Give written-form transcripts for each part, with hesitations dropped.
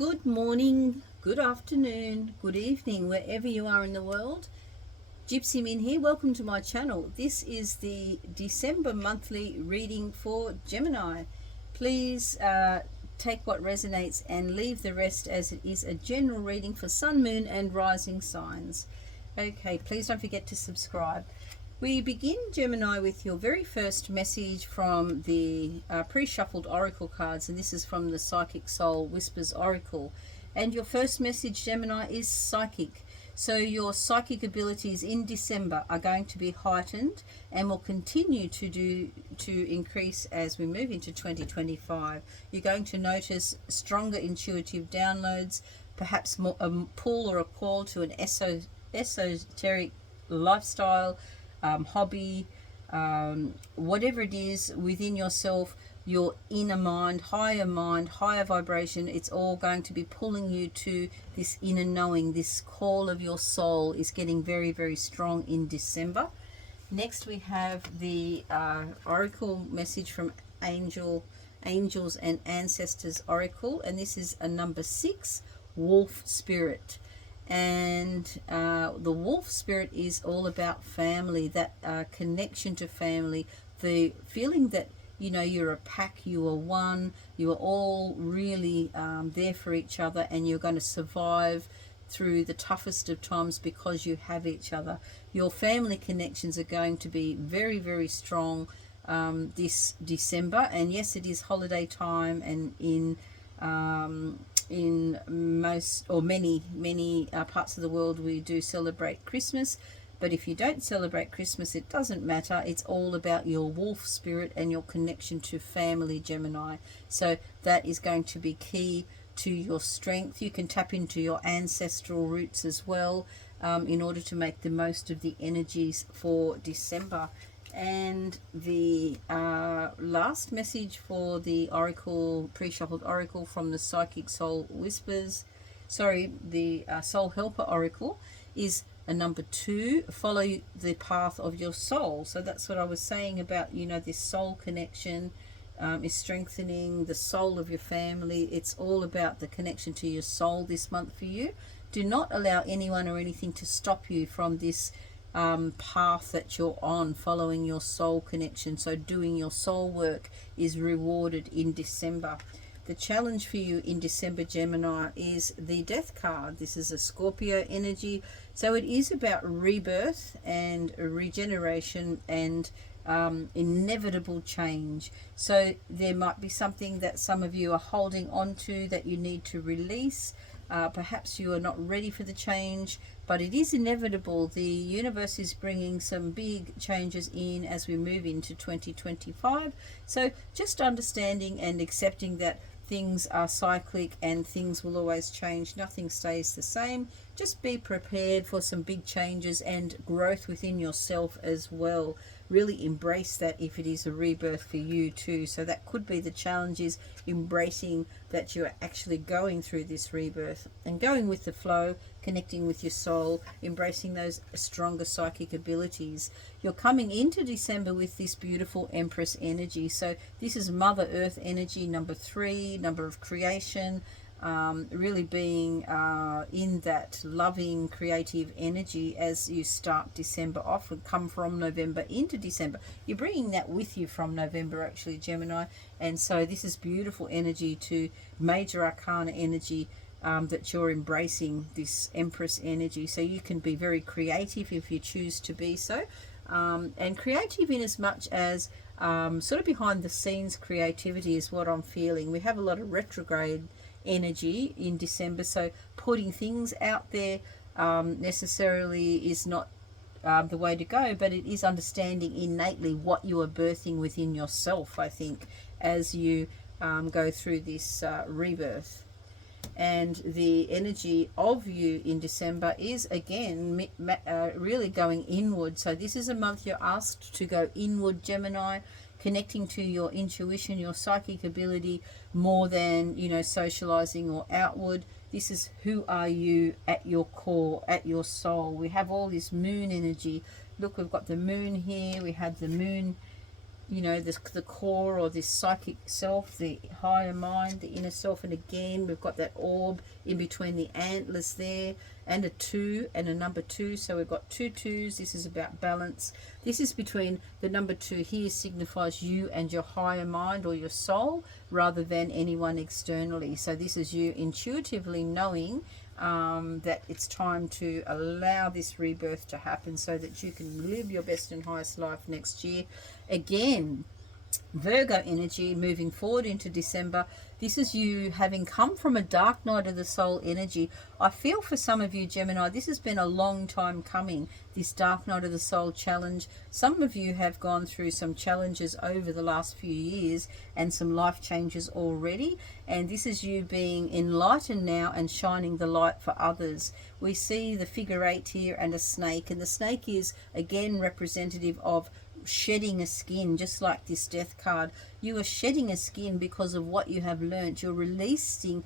Good morning, good afternoon, good evening, wherever you are in the world. GypsyMin here. Welcome to my channel. This is the December monthly reading for Gemini. Please take what resonates and leave the rest, as it is a general reading for Sun, Moon and Rising signs. Okay, please don't forget to subscribe. We begin, Gemini, with your very first message from the pre-shuffled oracle cards, and this is from the Psychic Soul Whispers Oracle. And your first message, Gemini, is psychic. So your psychic abilities in December are going to be heightened and will continue to increase as we move into 2025. You're going to notice stronger intuitive downloads, perhaps more, a pull or a call to an esoteric lifestyle, hobby, whatever it is within yourself, your inner mind, higher vibration. It's all going to be pulling you to this inner knowing. This call of your soul is getting very, very strong in December. Next, we have the oracle message from Angels and Ancestors Oracle, and this is a number 6, Wolf Spirit. And the wolf spirit is all about family, that connection to family, the feeling that, you know, you're a pack, you are one, you are all really there for each other, and you're going to survive through the toughest of times because you have each other. Your family connections are going to be very, very strong this December. And yes, it is holiday time, and in most or many parts of the world we do celebrate Christmas. But if you don't celebrate Christmas, it doesn't matter. It's all about your wolf spirit and your connection to family, Gemini. So that is going to be key to your strength. You can tap into your ancestral roots as well, in order to make the most of the energies for December. And the last message for the oracle, pre-shuffled oracle from the Psychic Soul Whispers, the Soul Helper Oracle, is a number 2, follow the path of your soul. So that's what I was saying about, you know, this soul connection is strengthening the soul of your family. It's all about the connection to your soul this month for you. Do not allow anyone or anything to stop you from this path that you're on, following your soul connection. So doing your soul work is rewarded in December. The challenge for you in December, Gemini, is the Death card. This is a Scorpio energy, so it is about rebirth and regeneration and inevitable change. So there might be something that some of you are holding on to that you need to release. Perhaps you are not ready for the change, but it is inevitable. The universe is bringing some big changes in as we move into 2025. So just understanding and accepting that things are cyclic and things will always change. Nothing stays the same. Just be prepared for some big changes and growth within yourself as well. Really embrace that if it is a rebirth for you too. So that could be the challenge, is embracing that you're actually going through this rebirth and going with the flow, connecting with your soul, embracing those stronger psychic abilities. You're coming into December with this beautiful Empress energy. So this is Mother Earth energy, number 3, number of creation, really being in that loving creative energy as you start December off and come from November into December. You're bringing that with you from November, actually, Gemini. And so this is beautiful energy to major arcana energy, that you're embracing this Empress energy. So you can be very creative if you choose to be so, and creative in as much as sort of behind the scenes creativity is what I'm feeling. We have a lot of retrograde energy in December, so putting things out there necessarily is not the way to go, but it is understanding innately what you are birthing within yourself, I think, as you go through this rebirth. And the energy of you in December is again really going inward. So this is a month you're asked to go inward, Gemini, connecting to your intuition, your psychic ability, more than, you know, socializing or outward. This is who are you at your core, at your soul. We have all this moon energy. Look, we've got the moon here. We have the moon you know, the core or this psychic self, the higher mind, the inner self. And again, we've got that orb in between the antlers there, and a 2 and a number 2. So we've got 2 2s. This is about balance. This is between the number 2 here, signifies you and your higher mind or your soul, rather than anyone externally. So this is you intuitively knowing that it's time to allow this rebirth to happen so that you can live your best and highest life next year. Again, Virgo energy moving forward into December. This is you having come from a dark night of the soul energy. I feel for some of you, Gemini, this has been a long time coming, this dark night of the soul challenge. Some of you have gone through some challenges over the last few years and some life changes already. And this is you being enlightened now and shining the light for others. We see the figure 8 here and a snake. And the snake is, again, representative of shedding a skin, just like this death card. You are shedding a skin because of what you have learnt. You're releasing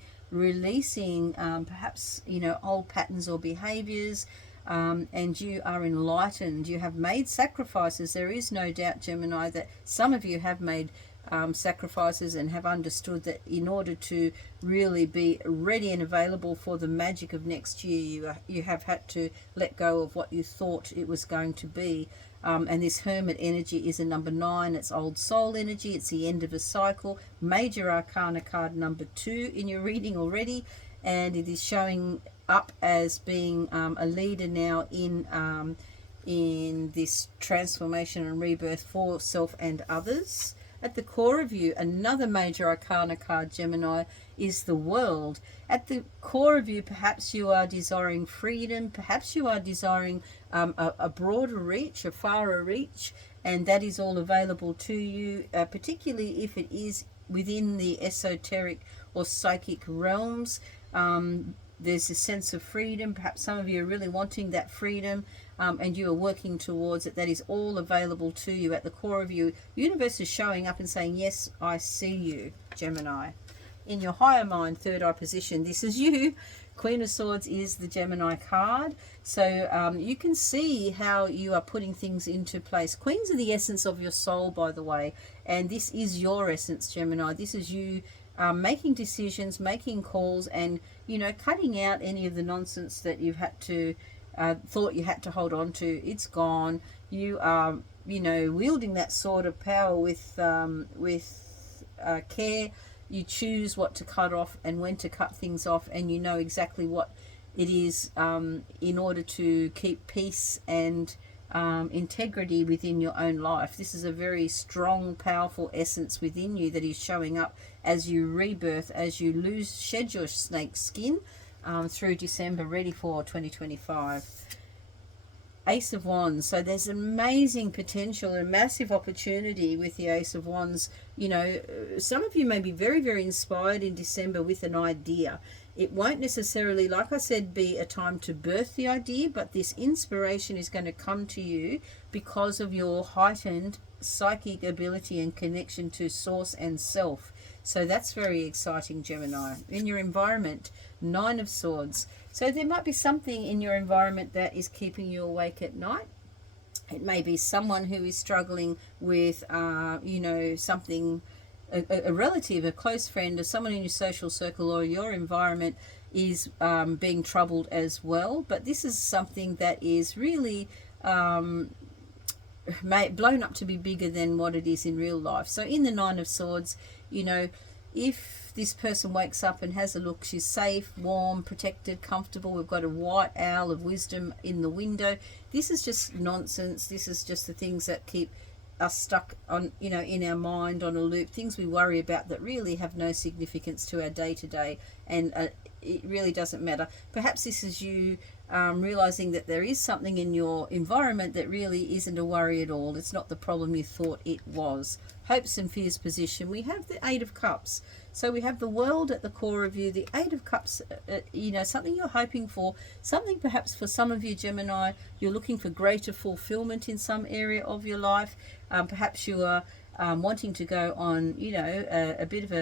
perhaps, you know, old patterns or behaviors, and you are enlightened. You have made sacrifices. There is no doubt, Gemini, that some of you have made sacrifices and have understood that in order to really be ready and available for the magic of next year, you have had to let go of what you thought it was going to be. And this Hermit energy is a number 9. It's old soul energy. It's the end of a cycle. Major Arcana card number 2 in your reading already. And it is showing up as being a leader now in this transformation and rebirth for self and others. At the core of you, another major Arcana card, Gemini, is the World. At the core of you, perhaps you are desiring freedom, perhaps you are desiring a broader reach, a farer reach, and that is all available to you, particularly if it is within the esoteric or psychic realms. There's a sense of freedom. Perhaps some of you are really wanting that freedom, and you are working towards it. That is all available to you. At the core of you, universe is showing up and saying, yes, I see you, Gemini. In your higher mind, third eye position, this is you. Queen of Swords is the Gemini card. So you can see how you are putting things into place. Queens are the essence of your soul, by the way, and this is your essence, Gemini. This is you making decisions, making calls, and, you know, cutting out any of the nonsense that you've had to thought you had to hold on to. It's gone. You are, you know, wielding that sword of power with care. You choose what to cut off and when to cut things off, and you know exactly what it is in order to keep peace and integrity within your own life. This is a very strong, powerful essence within you that is showing up as you rebirth, as you shed your snake skin through December, ready for 2025. Ace of Wands. So there's amazing potential and massive opportunity with the Ace of Wands. You know, some of you may be very, very inspired in December with an idea. It won't necessarily, like I said, be a time to birth the idea, but this inspiration is going to come to you because of your heightened psychic ability and connection to source and self. So that's very exciting, Gemini. In your environment, 9 of Swords. So there might be something in your environment that is keeping you awake at night. It may be someone who is struggling with, you know, something, a relative, a close friend, or someone in your social circle or your environment is being troubled as well. But this is something that is really blown up to be bigger than what it is in real life. So in the 9 of Swords, you know, if this person wakes up and has a look, she's safe, warm, protected, comfortable. We've got a white owl of wisdom in the window. This is just nonsense. This is just the things that keep us stuck on, you know, in our mind on a loop, things we worry about that really have no significance to our day-to-day, and it really doesn't matter. Perhaps this is you realizing that there is something in your environment that really isn't a worry at all. It's not the problem you thought it was. Hopes and fears position. We have the 8 of Cups. So we have the World at the core of you. The 8 of Cups, you know, something you're hoping for. Something perhaps for some of you, Gemini, you're looking for greater fulfillment in some area of your life. Perhaps you are wanting to go on, you know, a bit of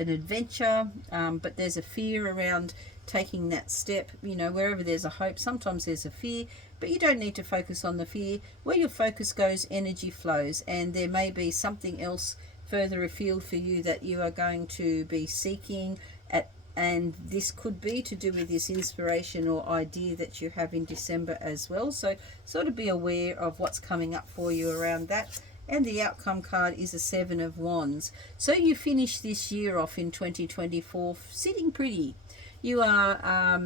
an adventure, but there's a fear around taking that step. You know, wherever there's a hope, sometimes there's a fear, but you don't need to focus on the fear. Where your focus goes, energy flows, and there may be something else further afield for you that you are going to be seeking at, and this could be to do with this inspiration or idea that you have in December as well. So sort of be aware of what's coming up for you around that. And the outcome card is a 7 of Wands. So you finish this year off in 2024 sitting pretty. You are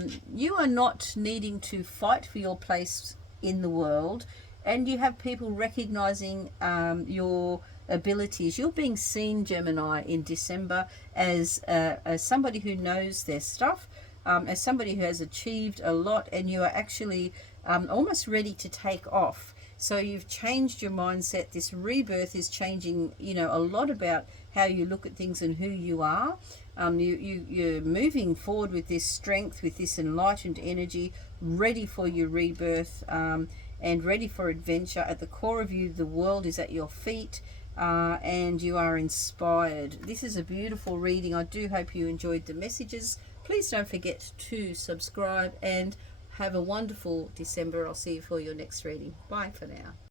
not needing to fight for your place in the world, and you have people recognizing your abilities. You're being seen, Gemini, in December as somebody who knows their stuff, as somebody who has achieved a lot, and you are actually almost ready to take off. So you've changed your mindset. This rebirth is changing, you know, a lot about how you look at things and who you are. You're moving forward with this strength, with this enlightened energy, ready for your rebirth, and ready for adventure. At the core of you, the world is at your feet, and you are inspired. This is a beautiful reading. I do hope you enjoyed the messages. Please don't forget to subscribe, and have a wonderful December. I'll see you for your next reading. Bye for now.